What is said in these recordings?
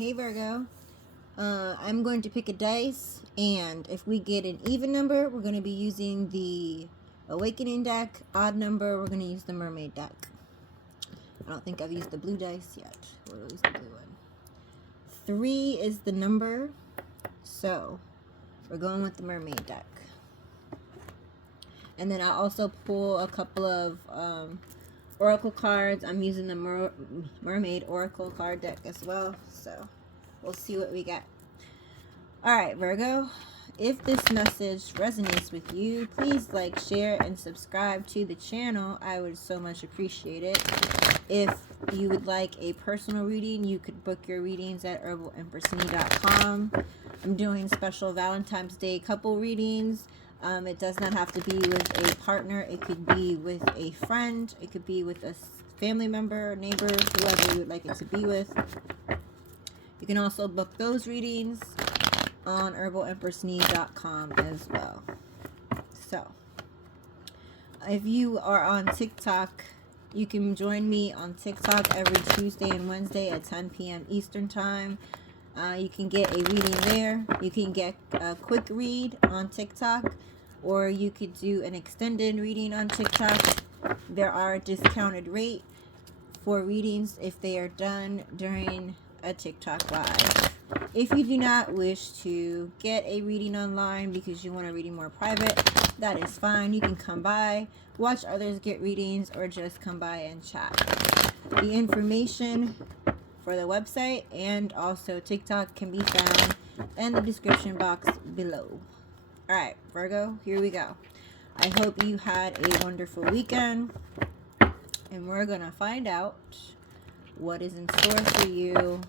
Hey Virgo, I'm going to pick a dice, and if we get an even number, we're going to be using the Awakening deck. Odd number, we're going to use the Mermaid deck. I don't think I've used the blue dice yet. We'll use the blue one. 3 is the number, so we're going with the Mermaid deck. And then I also pull a couple of Oracle cards. I'm using the Mermaid Oracle card deck as well, so we'll see what we get. Alright, Virgo, if this message resonates with you, please like, share, and subscribe to the channel. I would so much appreciate it. If you would like a personal reading, you could book your readings at herbalempressnee.com. I'm doing special Valentine's Day couple readings. It does not have to be with a partner. It could be with a friend. It could be with a family member, neighbor, whoever you would like it to be with. You can also book those readings on herbalempressnee.com as well. So, if you are on TikTok, you can join me on TikTok every Tuesday and Wednesday at 10 p.m. Eastern Time. You can get a reading there. You can get a quick read on TikTok, or you could do an extended reading on TikTok. There are a discounted rate for readings if they are done during a TikTok live. If you do not wish to get a reading online because you want a reading more private, that is fine. You can come by, watch others get readings, or just come by and chat. The information for the website and also TikTok can be found in the description box below. Alright, Virgo, here we go. I hope you had a wonderful weekend, and we're going to find out what is in store for you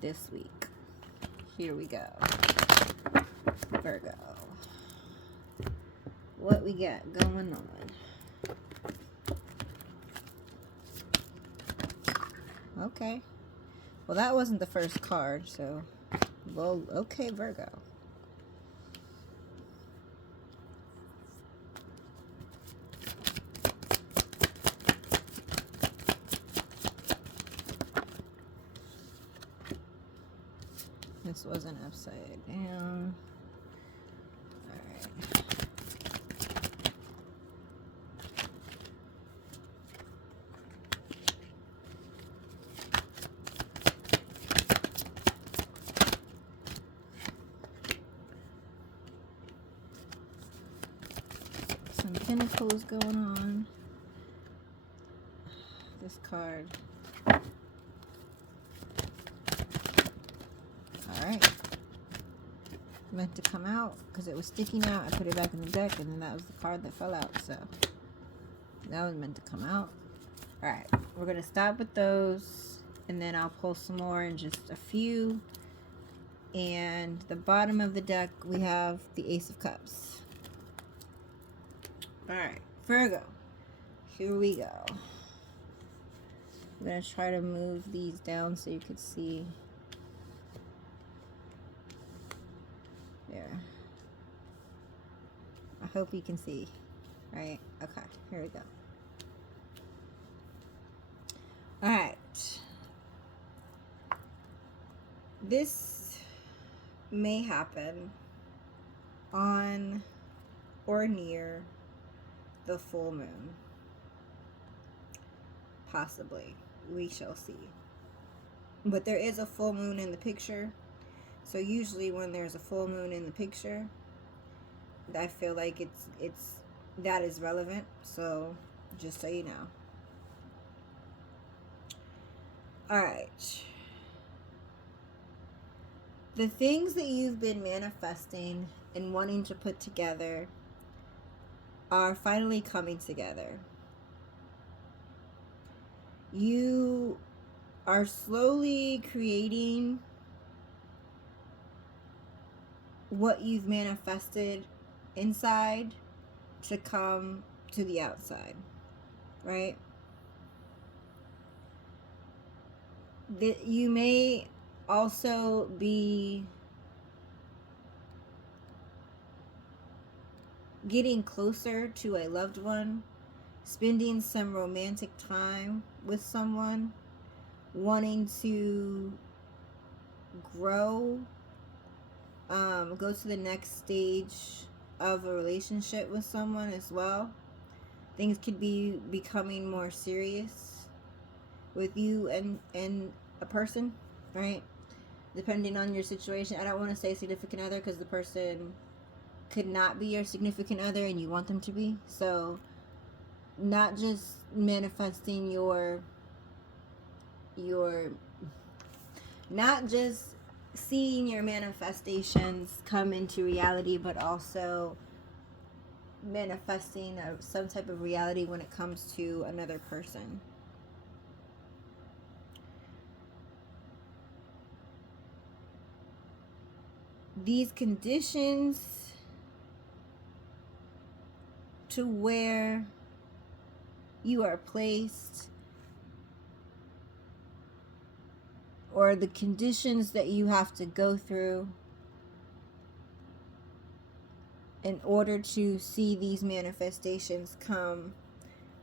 this week. Here we go. Virgo. What we got going on? Okay. Well, that wasn't the first card, so... Well, okay, Virgo. This wasn't upside down. Alright. Some Pentacles going on. This card. Alright. Meant to come out because it was sticking out. I put it back in the deck, and then that was the card that fell out, so that was meant to come out. Alright, we're going to stop with those, and then I'll pull some more in just a few. And the bottom of the deck, we have the Ace of Cups. Alright, Virgo, here we go. I'm going to try to move these down so you can see. There. I hope you can see. Right? Okay, here we go. Alright. This may happen on or near the full moon. Possibly. We shall see. But there is a full moon in the picture. So usually when there's a full moon in the picture, I feel like that is relevant. So just so you know. Alright. The things that you've been manifesting and wanting to put together are finally coming together. You are slowly creating what you've manifested inside to come to the outside, right? You may also be getting closer to a loved one, spending some romantic time with someone, wanting to grow, go to the next stage of a relationship with someone as well. Things could be becoming more serious with you and a person, right? Depending on your situation. I don't want to say significant other because the person could not be your significant other and you want them to be. So not just manifesting your not just seeing your manifestations come into reality, but also manifesting some type of reality when it comes to another person. These conditions to where you are placed, or the conditions that you have to go through in order to see these manifestations come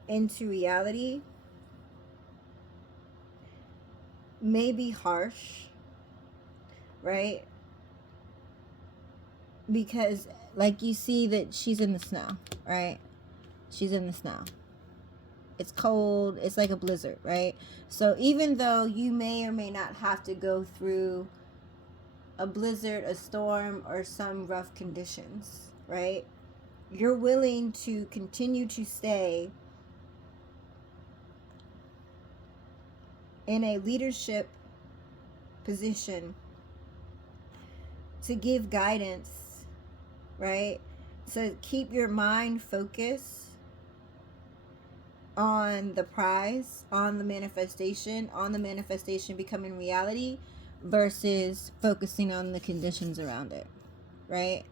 into reality, may be harsh, right? Because like you see that she's in the snow, right? She's in the snow. It's cold. It's like a blizzard, right? So even though you may or may not have to go through a blizzard, a storm, or some rough conditions, right? You're willing to continue to stay in a leadership position to give guidance, right? To keep your mind focused on the prize, on the manifestation becoming reality, versus focusing on the conditions around it, right?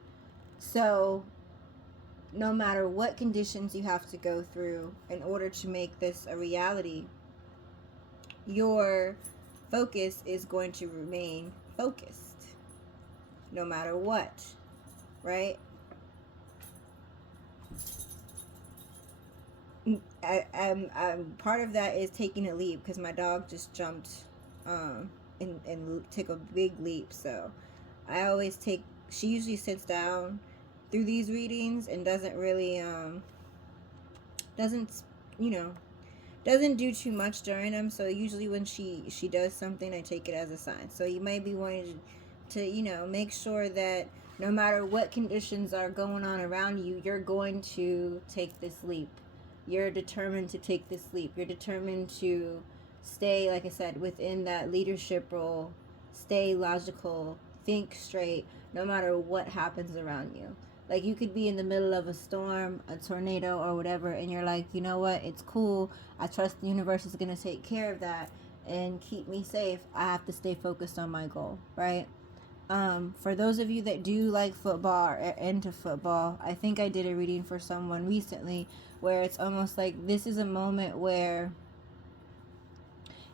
So no matter what conditions you have to go through in order to make this a reality, your focus is going to remain focused no matter what, right? I'm part of that is taking a leap because my dog just jumped and took a big leap. So I always take, she usually sits down through these readings and doesn't really doesn't you know doesn't do too much during them. So usually when she does something, I take it as a sign. So you might be wanting to make sure that no matter what conditions are going on around you, you're going to take this leap. You're determined to take this leap. You're determined to stay, like I said, within that leadership role. Stay logical. Think straight, no matter what happens around you. Like, you could be in the middle of a storm, a tornado, or whatever, and you're like, you know what? It's cool. I trust the universe is going to take care of that and keep me safe. I have to stay focused on my goal, right? For those of you that do like football or into football, I think I did a reading for someone recently where it's almost like this is a moment where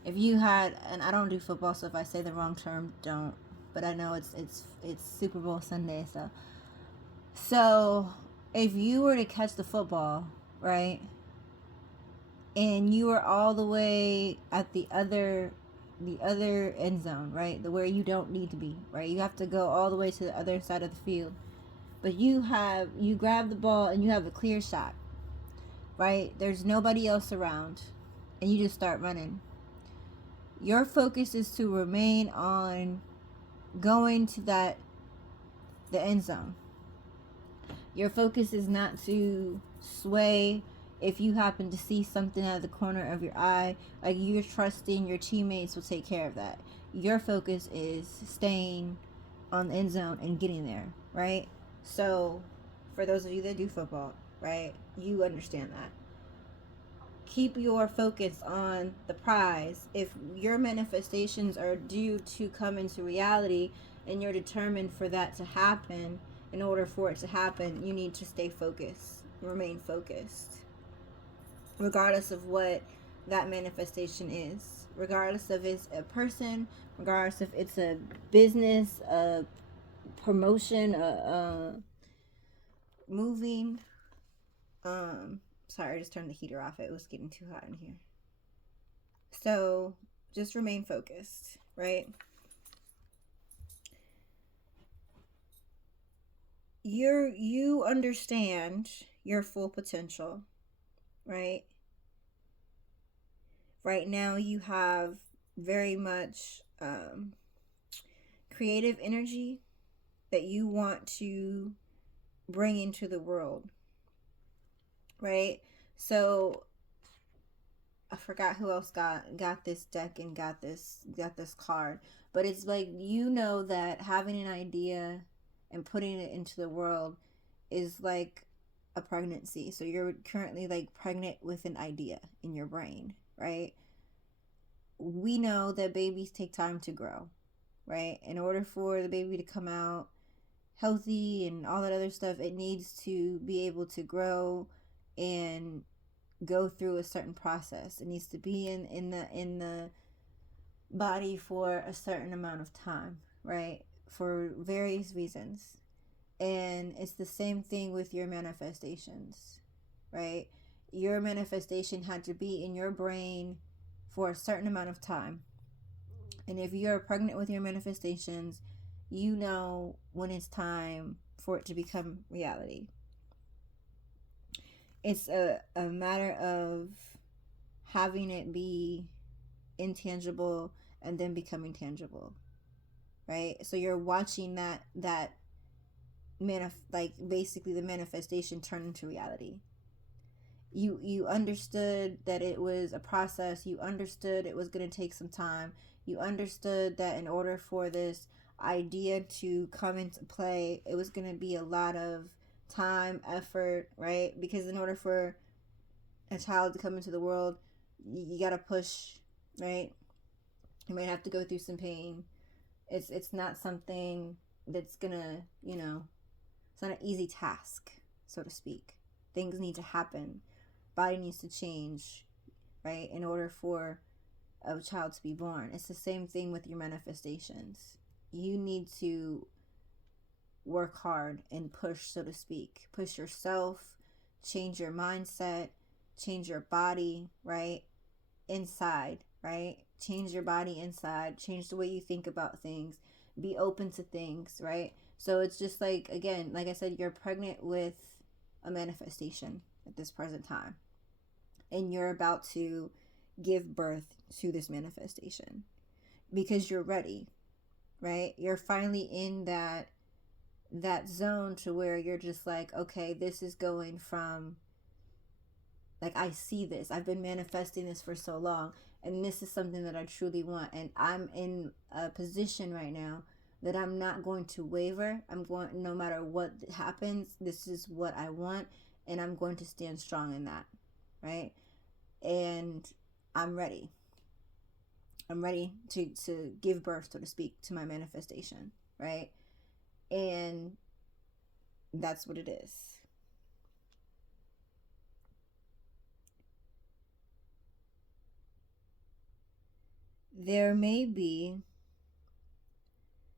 if you had, and I don't do football, so if I say the wrong term, don't. But I know it's Super Bowl Sunday, so if you were to catch the football, right, and you were all the way at the other end zone, right, where you don't need to be, right, you have to go all the way to the other side of the field, but you grab the ball and you have a clear shot, right, there's nobody else around, and you just start running. Your focus is to remain on going to the end zone. Your focus is not to sway if you happen to see something out of the corner of your eye. Like, you're trusting your teammates will take care of that. Your focus is staying on the end zone and getting there, right? So for those of you that do football, right, you understand that. Keep your focus on the prize. If your manifestations are due to come into reality and you're determined for that to happen, in order for it to happen, you need to stay focused, remain focused, regardless of what that manifestation is, regardless if it's a person, regardless if it's a business, a promotion, moving. Sorry, I just turned the heater off. It was getting too hot in here. So just remain focused, right? you understand your full potential, right? Right now you have very much creative energy that you want to bring into the world, right? So I forgot who else got this deck and got this card, but it's like, you know, that having an idea and putting it into the world is like a pregnancy. So you're currently like pregnant with an idea in your brain, right? We know that babies take time to grow, right? In order for the baby to come out healthy and all that other stuff, it needs to be able to grow and go through a certain process. It needs to be in the body for a certain amount of time, right? For various reasons. And it's the same thing with your manifestations, right? Your manifestation had to be in your brain for a certain amount of time. And if you're pregnant with your manifestations, you know when it's time for it to become reality. It's a matter of having it be intangible and then becoming tangible, right? So you're watching that like basically the manifestation turn into reality. You understood that it was a process. You understood it was going to take some time. You understood that in order for this idea to come into play, it was going to be a lot of time, effort, right? Because in order for a child to come into the world, you got to push, right? You might have to go through some pain. It's not something that's gonna, it's not an easy task, so to speak. Things need to happen. Body needs to change, right, in order for a child to be born. It's the same thing with your manifestations. You need to work hard and push, so to speak. Push yourself, change your mindset, change your body, right? Inside, right? Change your body inside, change the way you think about things, be open to things, right? So it's just like, again, like I said, you're pregnant with a manifestation at this present time, and you're about to give birth to this manifestation because you're ready, right? You're finally in that zone to where you're just like, okay, this is going from, like, I see this. I've been manifesting this for so long, and this is something that I truly want. And I'm in a position right now that I'm not going to waver. I'm going, no matter what happens, this is what I want, and I'm going to stand strong in that, right? And I'm ready. I'm ready to give birth, so to speak, to my manifestation, right? And that's what it is. There may be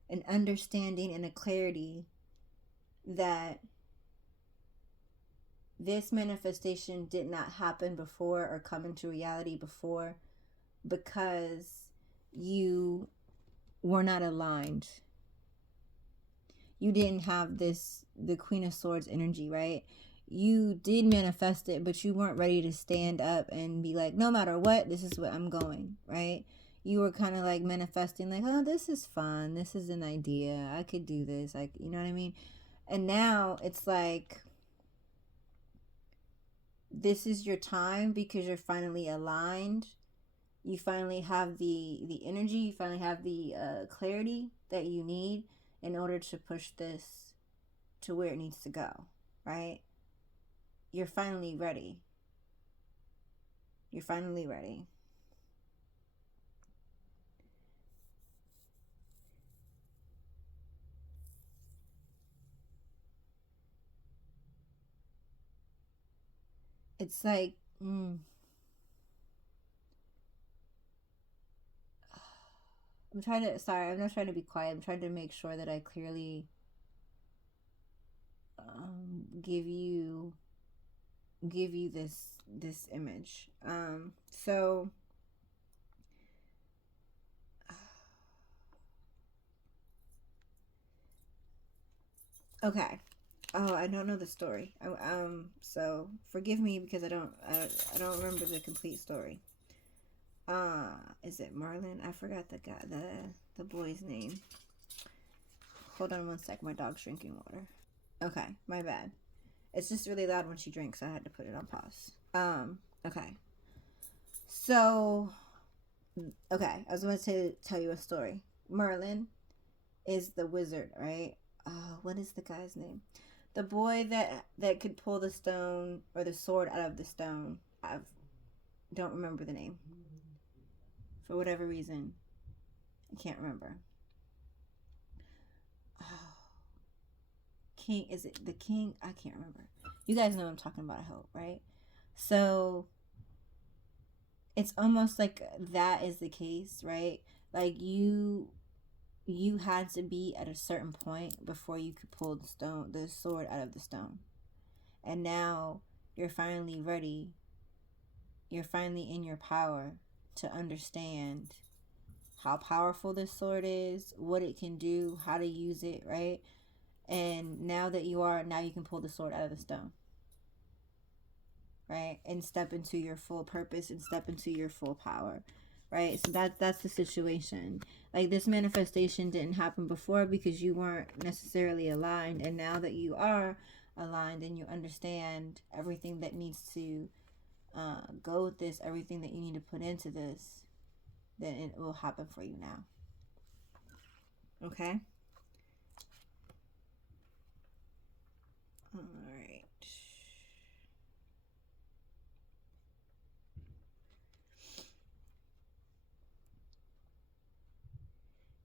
an understanding and a clarity that this manifestation did not happen before or come into reality before because you were not aligned. You didn't have the Queen of Swords energy, right? You did manifest it, but you weren't ready to stand up and be like, no matter what, this is what I'm going, right? You were kind of like manifesting, like, oh, this is fun. This is an idea. I could do this. Like, you know what I mean? And now it's like, this is your time because you're finally aligned. You finally have the energy. You finally have the clarity that you need in order to push this to where it needs to go, right? You're finally ready. You're finally ready. It's like, I'm trying to, sorry, I'm not trying to be quiet. I'm trying to make sure that I clearly give you this image. So okay. Oh, I don't know the story. So forgive me because I don't remember the complete story. Is it Marlin? I forgot the boy's name. Hold on one sec. My dog's drinking water. Okay, my bad. It's just really loud when she drinks. So I had to put it on pause. Okay. So, okay, I was going to tell you a story. Merlin is the wizard, right? What is the guy's name? The boy that could pull the stone or the sword out of the stone. I don't remember the name for whatever reason. I can't remember. Oh, King, is it the king? I can't remember. You guys know what I'm talking about, I hope, right? So it's almost like that is the case, right? Like you had to be at a certain point before you could pull the sword out of the stone. And now you're finally ready. You're finally in your power to understand how powerful this sword is, what it can do, how to use it, right? And now that you are, now you can pull the sword out of the stone, right? And step into your full purpose and step into your full power, right? So that's the situation. Like this manifestation didn't happen before because you weren't necessarily aligned, and now that you are aligned and you understand everything that needs to go with this, everything that you need to put into this, then it will happen for you now. Okay. All right.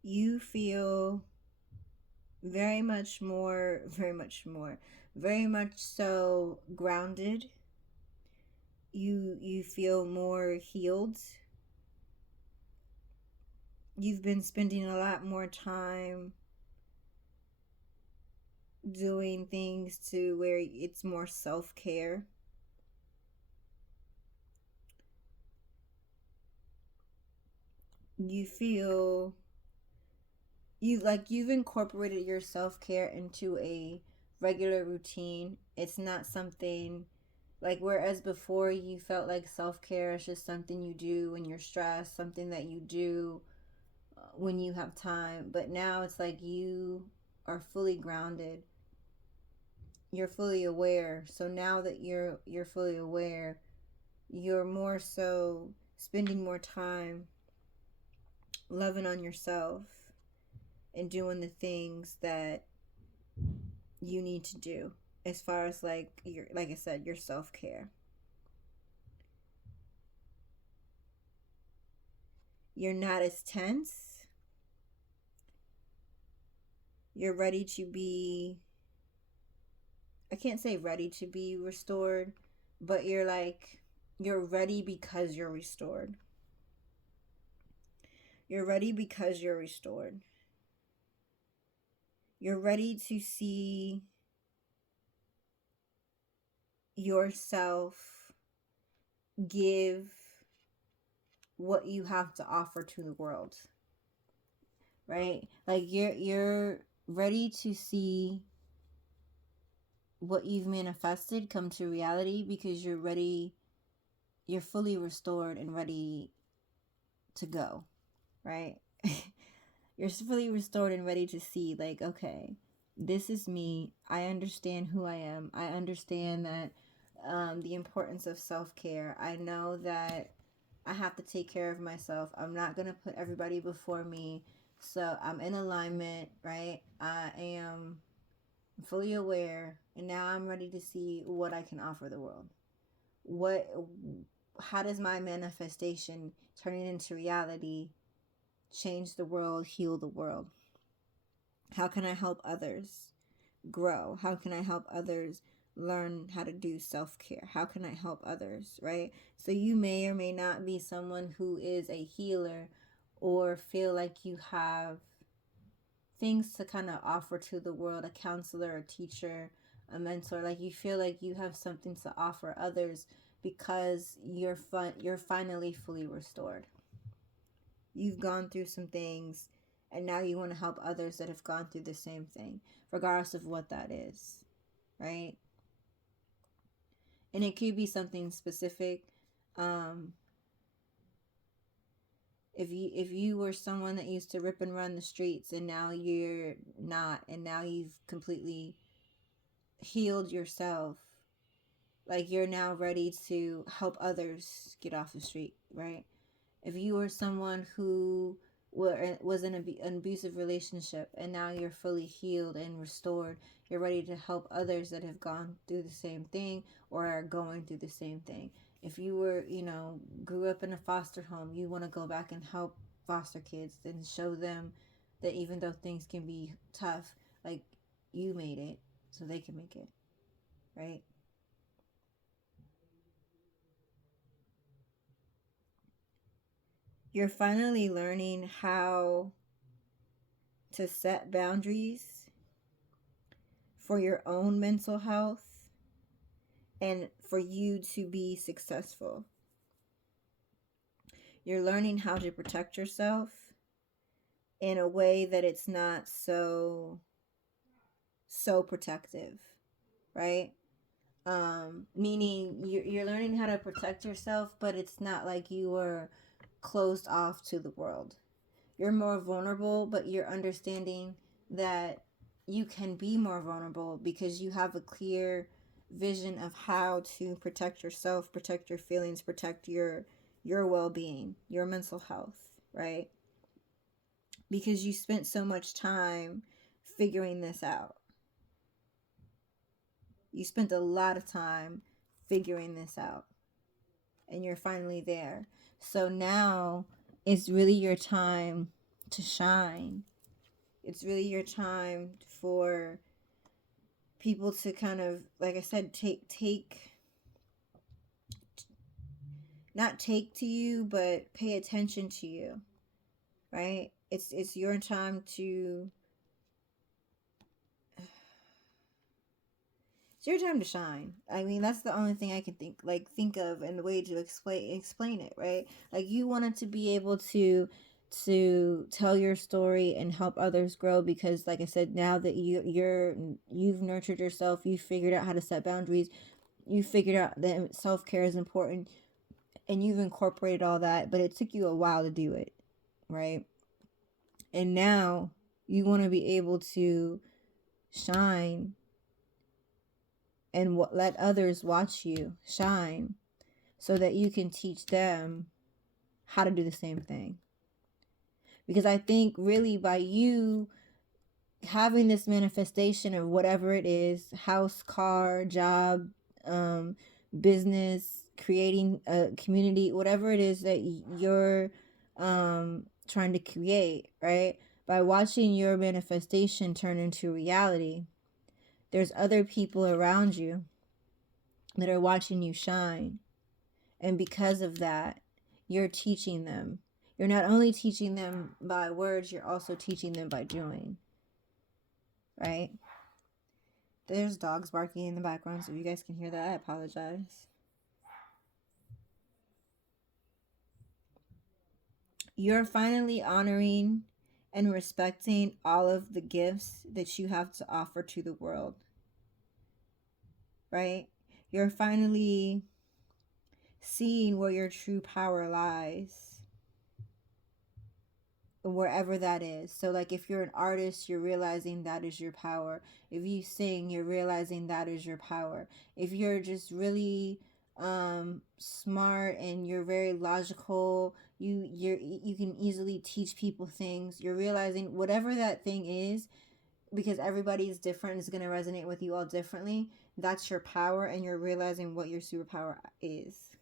You feel very much so grounded. You feel more healed. You've been spending a lot more time doing things to where it's more self-care. You feel you've incorporated your self-care into a regular routine. It's not something like whereas before you felt like self-care is just something you do when you're stressed, something that you do when you have time, but now it's like you are fully grounded. You're fully aware. So now that you're fully aware, you're more so spending more time loving on yourself and doing the things that you need to do as far as like I said, your self-care. You're not as tense. You're ready to be, I can't say ready to be restored, but you're ready because you're restored. You're ready because you're restored. You're ready to see yourself give what you have to offer to the world. Right? Like you're ready to see what you've manifested come to reality because you're ready, you're fully restored and ready to go, right? You're fully restored and ready to see, like, okay, this is me. I understand who I am. I understand that the importance of self-care. I know that I have to take care of myself. I'm not going to put everybody before me. So I'm in alignment, right? I am fully aware, and now I'm ready to see what I can offer the world. What how does my manifestation turning into reality change the world, heal the world? How can I help others grow? How can I help others learn how to do self-care? How can I help others, right? So you may or may not be someone who is a healer or feel like you have things to kind of offer to the world, a counselor, a teacher, a mentor. Like you feel like you have something to offer others because you're finally fully restored. You've gone through some things and now you want to help others that have gone through the same thing, regardless of what that is. right? And it could be something specific. Um, if you were someone that used to rip and run the streets, and now you're not, and now you've completely healed yourself, like you're now ready to help others get off the street, right? If you were someone who was in an abusive relationship, and now you're fully healed and restored, you're ready to help others that have gone through the same thing or are going through the same thing. If you were, grew up in a foster home, you want to go back and help foster kids and show them that even though things can be tough, like, you made it so they can make it, right? You're finally learning how to set boundaries for your own mental health and for you to be successful. You're learning how to protect yourself in a way that it's not so protective, right? Meaning you're learning how to protect yourself, but it's not like you are closed off to the world. You're more vulnerable, but you're understanding that you can be more vulnerable because you have a clear vision of how to protect yourself, protect your feelings, protect your well-being, your mental health, right? Because you spent so much time figuring this out. You spent a lot of time figuring this out, and you're finally there. So now it's really your time to shine. It's really your time for people to kind of, like I said, not take to you, but pay attention to you, right? It's your time to it's your time to shine. I mean, that's the only thing I can think of, and the way to explain it, right? Like, you wanted to be able to tell your story and help others grow, because, like I said, now that you've nurtured yourself, you figured out how to set boundaries, you figured out that self-care is important, and you've incorporated all that, but it took you a while to do it, right? And now you want to be able to shine and let others watch you shine so that you can teach them how to do the same thing. Because I think really by you having this manifestation of whatever it is, house, car, job, business, creating a community, whatever it is that you're trying to create, right? By watching your manifestation turn into reality, there's other people around you that are watching you shine. And because of that, you're teaching them. You're not only teaching them by words, you're also teaching them by doing, right? There's dogs barking in the background, so if you guys can hear that, I apologize. You're finally honoring and respecting all of the gifts that you have to offer to the world, right? You're finally seeing where your true power lies, wherever that is. So, like, if you're an artist, you're realizing that is your power. If you sing, you're realizing that is your power. If you're just really smart and you're very logical, you can easily teach people things. You're realizing whatever that thing is, because everybody is different, is going to resonate with you all differently. That's your power, and you're realizing what your superpower is.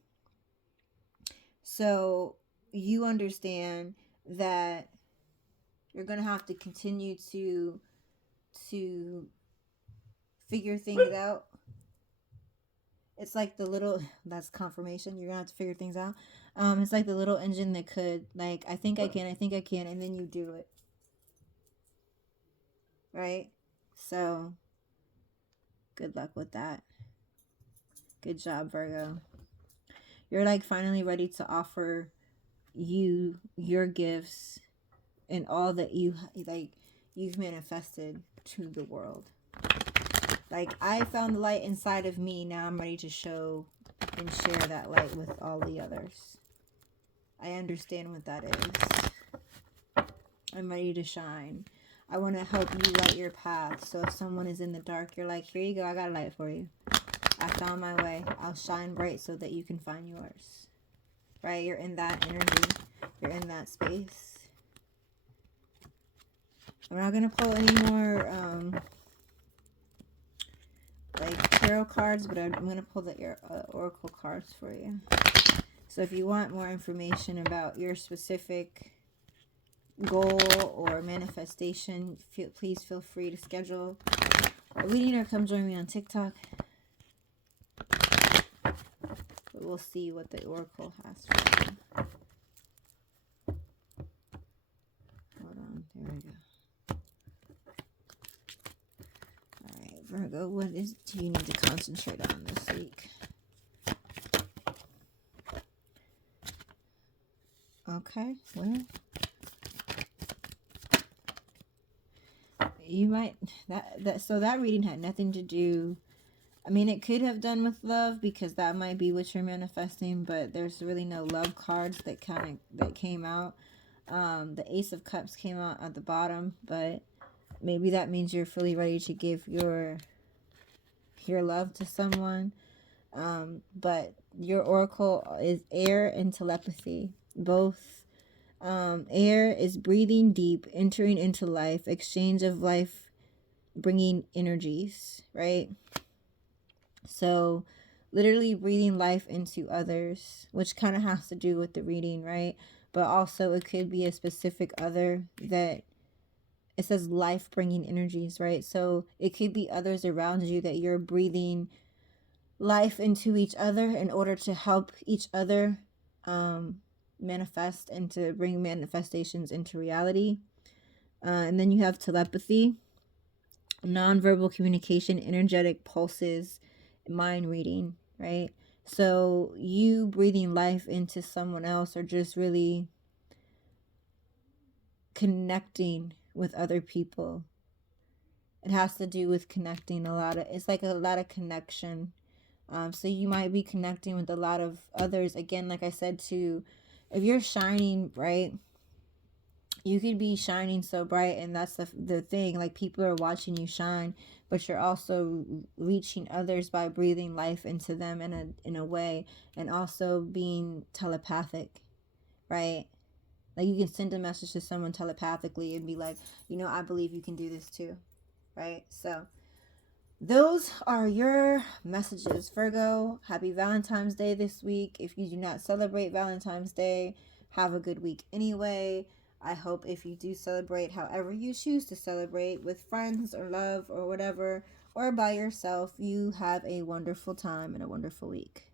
So you understand that you're going to have to continue to figure things out. It's like the little, that's confirmation, you're going to have to figure things out. It's like the little engine that could, like, I think I can, and then you do it, right? So good luck with that. Good job, Virgo. You're like finally ready to offer your gifts and all that you've manifested to the world. Like, I found the light inside of me. Now I'm ready to show and share that light with all the others. I understand what that is. I'm ready to shine. I want to help you light your path. So if someone is in the dark, you're like, here you go. I got a light for you. I found my way. I'll shine bright so that you can find yours. Right? You're in that energy. You're in that space. I'm not going to pull any more like tarot cards, but I'm going to pull the oracle cards for you. So if you want more information about your specific goal or manifestation, please feel free to schedule a reading or come join me on TikTok. But we'll see what the oracle has for you. Hold on, there we go. Alright, Virgo, what do you need to concentrate on this week? Okay, well, you might so that reading had nothing to do. I mean, it could have done with love because that might be what you're manifesting, but there's really no love cards that came out. The Ace of Cups came out at the bottom, but maybe that means you're fully ready to give your love to someone. But your oracle is air and telepathy, both. Air is breathing deep, entering into life, exchange of life, bringing energies, right? So literally breathing life into others, which kind of has to do with the reading, right? But also it could be a specific other that it says life bringing energies, right? So it could be others around you that you're breathing life into each other in order to help each other manifest and to bring manifestations into reality. And then you have telepathy, nonverbal communication, energetic pulses, mind reading, right? So you breathing life into someone else or just really connecting with other people. It has to do with connecting it's like a lot of connection. So you might be connecting with a lot of others. Again, like I said, if you're shining bright, you could be shining so bright, and that's the thing. Like, people are watching you shine, but you're also reaching others by breathing life into them in a way, and also being telepathic, right? Like, you can send a message to someone telepathically and be like, I believe you can do this too, right? So those are your messages, Virgo. Happy Valentine's Day this week. If you do not celebrate Valentine's Day, have a good week anyway. I hope if you do celebrate, however you choose to celebrate, with friends or love or whatever, or by yourself, you have a wonderful time and a wonderful week.